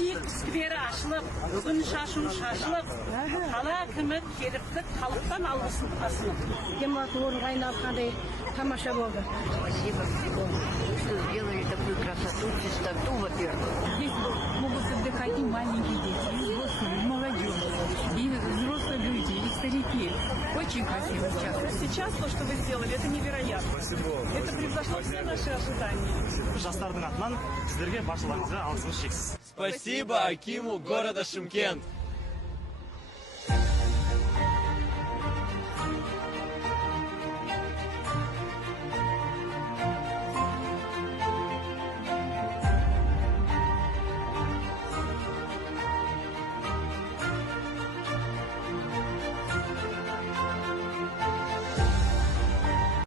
Музейк сквері ашылып, күн шашын шашылып, қала әкімі келіпті халықтан алғысын асынып. Демалатын орынға айналғандай тамаша болды. Спасибо, что сделали такую красоту, чистоту, во-первых. Здесь могут отдыхать и маленькие дети, и взрослые, и молодежь, и взрослые люди, и старики. Очень красиво сейчас. Сейчас то, что вы сделали, это невероятно. Спасибо. Это превзошло все наши ожидания. Жастардың атынан сіздерге баршаларыңызға алғысымыз шексіз. Спасибо Акиму города Шымкент.